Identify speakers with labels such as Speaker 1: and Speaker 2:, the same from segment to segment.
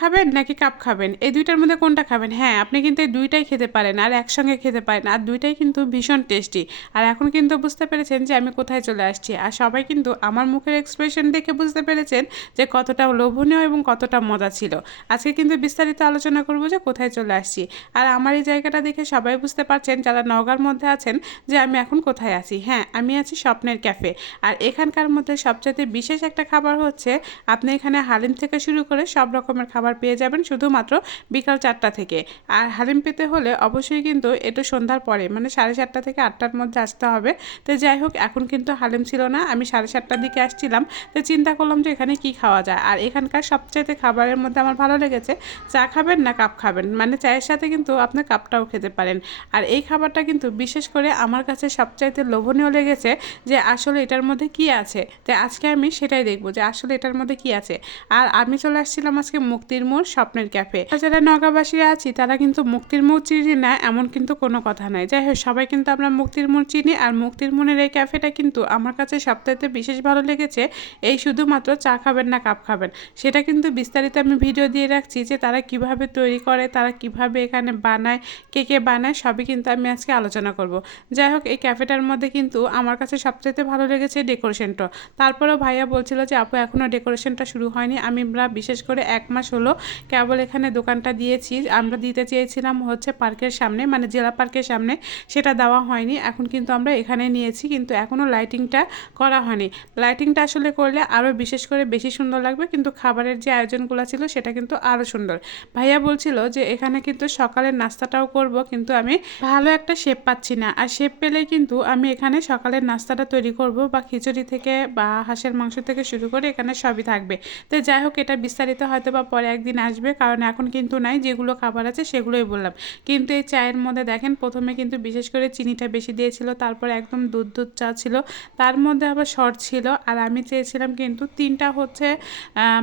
Speaker 1: খাবেন নাকি কাপ খাবেন? এই দুইটার মধ্যে কোনটা খাবেন? হ্যাঁ আপনি কিন্তু এই দুইটাই খেতে পারেন আর একসঙ্গে খেতে পারেন। আর দুইটাই কিন্তু ভীষণ টেস্টি। আর এখন কিন্তু বুঝতে পেরেছেন যে আমি কোথায় চলে আসছি। আর সবাই কিন্তু আমার মুখের এক্সপ্রেশন দেখে বুঝতে পেরেছেন যে কতটা লোভনীয় এবং কতটা মজা ছিল। আজকে কিন্তু বিস্তারিত আলোচনা করব যে কোথায় চলে আসছি। আর আমার এই জায়গাটা দেখে সবাই বুঝতে পারছেন, যারা নগার মধ্যে আছেন, যে আমি এখন কোথায় আছি। হ্যাঁ আমি আছি স্বপ্নের ক্যাফে। আর এখানকার মধ্যে সবচাইতে বিশেষ একটা খাবার হচ্ছে, আপনি এখানে হালিম থেকে শুরু করে সব রকমের খাবার পেয়ে যাবেন শুধুমাত্র বিকাল চারটা থেকে। আর হালিম পেতে হলে অবশ্যই কিন্তু একটু সন্ধ্যার পরে মানে সাড়ে সাতটা থেকে আটটার মধ্যে আসতে হবে। তো যাই হোক, এখন কিন্তু হালিম ছিল না, আমি সাড়ে সাতটার দিকে আসছিলাম। তো চিন্তা করলাম যে এখানে কি খাওয়া যায়? আর এখানকার সবচাইতে খাবারের মধ্যে আমার ভালো লেগেছে, চা খাবেন না কাপ খাবেন? মানে চায়ের সাথে কিন্তু আপনি কাপটাও খেতে পারেন। আর এই খাবারটা কিন্তু বিশেষ করে আমার কাছে সবচাইতে লোভনীয় লেগেছে যে আসলে এটার মধ্যে কি আছে? তো আজকে আমি সেটাই দেখব যে আসলে এটার মধ্যে কি আছে? আর আমি চলে আসছিলাম আজকে মুক্তির মোড় স্বপ্নের ক্যাফে। যারা নগাবাসীরা আছি, তারা কিন্তু মুক্তির মোড় চিনি না, এমন কিন্তু কোনো কথা নাই। যাই হোক, সবাই কিন্তু আমরা মুক্তির মোড় চিনি, আর মুক্তির মোড়ের এই ক্যাফেটা কিন্তু আমার কাছে সবথেকে বিশেষ ভালো লেগেছে, এই শুধুমাত্র চা খাবেন না কাপ খাবেন। সেটা কিন্তু বিস্তারিত আমি ভিডিও দিয়ে রাখছি যে তারা কীভাবে তৈরি করে, তারা কীভাবে এখানে বানায়, কে কে বানায়, সবই কিন্তু আমি আজকে আলোচনা করব। যাই হোক, এই ক্যাফেটার মধ্যে কিন্তু আমার কাছে সবচেয়ে ভালো লেগেছে ডেকোরেশনটা। তারপরেও ভাইয়া বলছিল যে, আপু এখনও ডেকোরেশনটা শুরু হয়নি। আমি বিশেষ করে এক মাস হলো কেবল এখানে দোকানটা দিয়েছি। আমরা দিতে চেয়েছিলাম হচ্ছে পার্কের সামনে মানে জেলা পার্কের সামনে। সেটা দেওয়া হয়নি। এখন কিন্তু আমরা এখানে নিয়েছি, কিন্তু এখনও লাইটিংটা করা হয়নি। লাইটিংটা আসলে করলে আরও বিশেষ করে বেশি সুন্দর লাগবে, কিন্তু খাবারের যে আয়োজনগুলো ছিল সেটা কিন্তু আরও সুন্দর। ভাইয়া বলছিল যে, এখানে কিন্তু সকালের নাস্তাটাও করব, কিন্তু আমি ভালো একটা শেপ পাচ্ছি না। আর শেপ পেলে কিন্তু আমি এখানে সকালের নাস্তাটা তৈরি করব বা খিচুড়ি থেকে বা হাঁসের মাংস থেকে শুরু করে এখানে সবই থাকবে। তো যাই হোক, এটা বিস্তারিত হয়তো বা পরে একদিন আসবে, কারণ এখন কিন্তু নাই, যেগুলো খাবার আছে সেগুলোই বললাম। কিন্তু এই চায়ের মধ্যে দেখেন, প্রথমে কিন্তু বিশেষ করে চিনিটা বেশি দিয়েছিল, তারপরে একদম দুধ দুধ চা ছিল, তার মধ্যে আবার শর্ট ছিল, আর আমি চেয়েছিলাম কিন্তু তিনটা হচ্ছে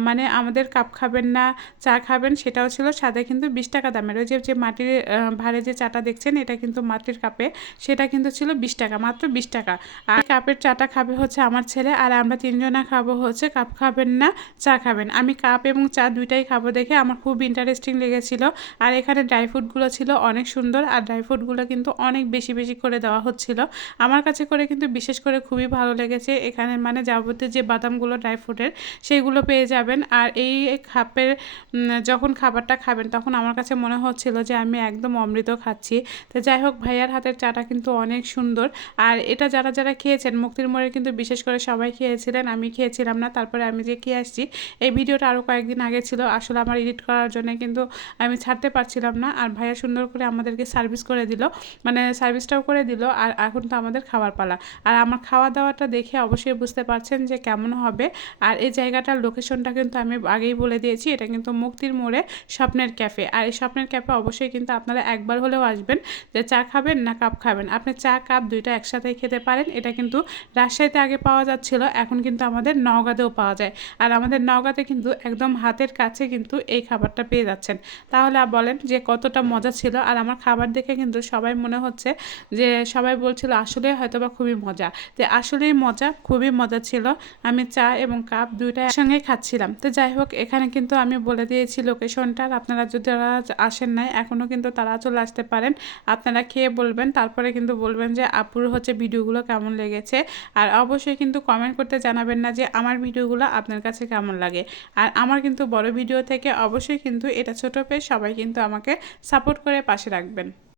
Speaker 1: মানে আমাদের কাপ খাবেন না, চা খাবেন, সেটাও ছিল সাদা কিন্তু বিশ টাকা দামের, ওই যে যে মাটির ভারে যে চাটা দেখছেন, এটা কিন্তু মাটির কাপে, সেটা কিন্তু ছিল বিশ টাকা, মাত্র বিশ টাকা। আর কাপের চাটা খাবে হচ্ছে আমার ছেলে, আর আমরা তিনজনা খাব হচ্ছে কাপ খাবেন না, চা খাবেন। আমি কাপ এবং চা দুইটাই খাব। দেখে আমার খুব ইন্টারেস্টিং লেগেছিল। আর এখানে ড্রাই ফ্রুটগুলো ছিল অনেক সুন্দর, আর ড্রাই ফ্রুটগুলো কিন্তু অনেক বেশি বেশি করে দেওয়া হচ্ছিল। আমার কাছে করে কিন্তু বিশেষ করে খুবই ভালো লেগেছে। এখানে মানে যাবতীয় যে বাদামগুলো ড্রাই ফ্রুটের সেইগুলো পেয়ে যাবেন। আর এই খাপের যখন খাবারটা খাবেন, তখন আমার কাছে মনে হচ্ছিল যে আমি একদম অমৃত খাচ্ছি। তো যাই হোক, ভাইয়ার হাতের চাটা কিন্তু অনেক সুন্দর। আর এটা যারা যারা খেয়েছেন, মুক্তির মোড়ে কিন্তু বিশেষ করে সবাই খেয়েছিলেন, আমি খেয়েছিলাম না, তারপরে আমি যে খেয়ে আসছি, এই ভিডিওটা আরও কয়েকদিন আগে ছিল, আসলে আমার এডিট করার জন্য কিন্তু আমি ছাড়তে পারছিলাম না। আর ভাইয়া সুন্দর করে আমাদেরকে সার্ভিস করে দিল। মানে সার্ভিসটাও করে দিল। আর এখন তো আমাদের খাবার পালা। আর আমার খাওয়া দাওয়াটা দেখে অবশ্যই বুঝতে পারছেন যে কেমন হবে। আর এই জায়গাটার লোকেশনটা কিন্তু আমি আগেই বলে দিয়েছি। এটা কিন্তু মুক্তির মোড়ে স্বপ্নের ক্যাফে আর এই স্বপ্নের ক্যাফে অবশ্যই কিন্তু আপনারা একবার হলেও আসবেন যে চা খাবেন না কাপ খাবেন। আপনি চা কাপ দুইটা একসাথেই খেতে পারেন। এটা কিন্তু রাজশাহীতে আগে পাওয়া যাচ্ছিল। এখন কিন্তু আমাদের নওগাঁতেও পাওয়া যায়। আর আমাদের নওগাঁতে কিন্তু একদম হাতের কাছে কিন্তু এই খাবারটা পেয়ে যাচ্ছেন। তাহলে বলেন যে কতটা মজা ছিল। আর আমার খাবার দেখে কিন্তু সবাই মনে হচ্ছে যে সবাই বলছিল, আসলে হয়তো বা খুবই মজা। তো আসলেই মজা, খুবই মজা ছিল। আমি চা এবং কাপ দুইটা একসঙ্গে খাচ্ছিলাম। তো যাই হোক, এখানে কিন্তু আমি বলে দিয়েছি লোকেশনটা। আপনারা যদি আসেন নাই, এখনও কিন্তু তারা চলে আসতে পারেন। আপনারা খেয়ে বলবেন, তারপরে কিন্তু বলবেন যে, আপুর হচ্ছে ভিডিওগুলো কেমন লেগেছে? আর অবশ্যই কিন্তু কমেন্ট করতে জানাবেন না যে, আমার ভিডিওগুলো আপনার কাছে কেমন লাগে? আর আমার কিন্তু বড় ভিডিও থেকে অবশ্যই কিন্তু এটা ছোট পেয়ে সবাই কিন্তু আমাকে সাপোর্ট করে পাশে রাখবেন।